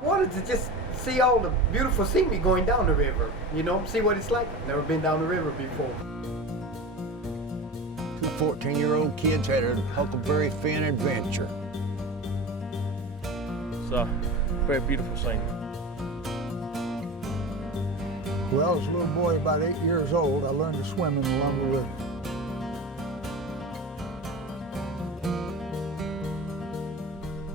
I wanted to just see all the beautiful scenery going down the river, you know, see what it's like. I've never been down the river before. 2 14-year-old kids had a Huckleberry Finn adventure. It's a very beautiful scene. Well, as a little boy about 8 years old, I learned to swim in the Lumber River.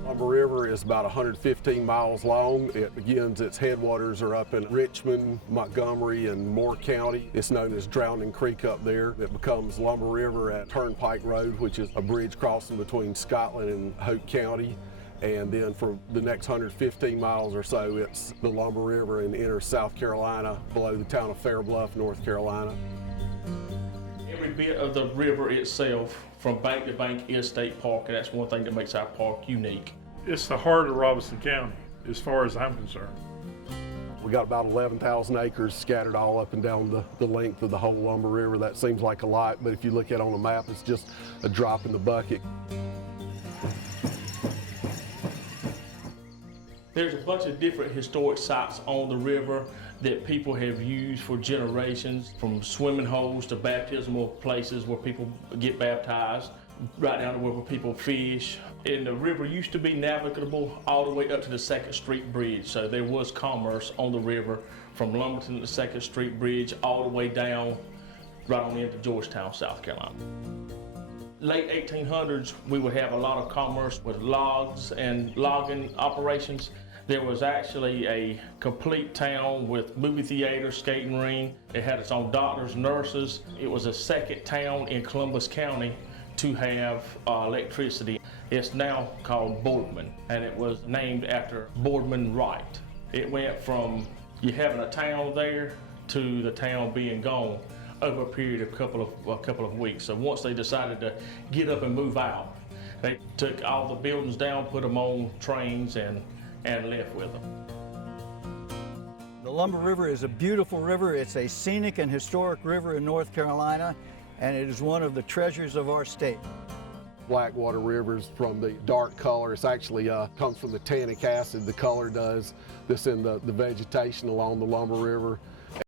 Lumber River is about 115 miles long. It begins, its headwaters are up in Richmond, Montgomery, and Moore County. It's known as Drowning Creek up there. It becomes Lumber River at Turnpike Road, which is a bridge crossing between Scotland and Hoke County. And then for the next 115 miles or so, it's the Lumber River and enters South Carolina below the town of Fair Bluff, North Carolina. Every bit of the river itself, from bank to bank, is state park, and that's one thing that makes our park unique. It's the heart of Robeson County, as far as I'm concerned. We got about 11,000 acres scattered all up and down the length of the whole Lumber River. That seems like a lot, but if you look at it on the map, it's just a drop in the bucket. There's a bunch of different historic sites on the river that people have used for generations, from swimming holes to baptismal places where people get baptized, right down to where people fish. And the river used to be navigable all the way up to the 2nd Street Bridge. So there was commerce on the river from Lumberton to the 2nd Street Bridge all the way down right on into Georgetown, South Carolina. Late 1800s, we would have a lot of commerce with logs and logging operations. There was actually a complete town with movie theater, skating ring. It had its own doctors, nurses. It was the second town in Columbus County to have electricity. It's now called Boardman, and it was named after Boardman Wright. It went from you having a town there to the town being gone over a period of a couple of weeks. So once they decided to get up and move out, they took all the buildings down, put them on trains, and left with them. The Lumber River is a beautiful river. It's a scenic and historic river in North Carolina, and it is one of the treasures of our state. Blackwater River's from the dark color. It's actually comes from the tannic acid, the color does. This in the vegetation along the Lumber River.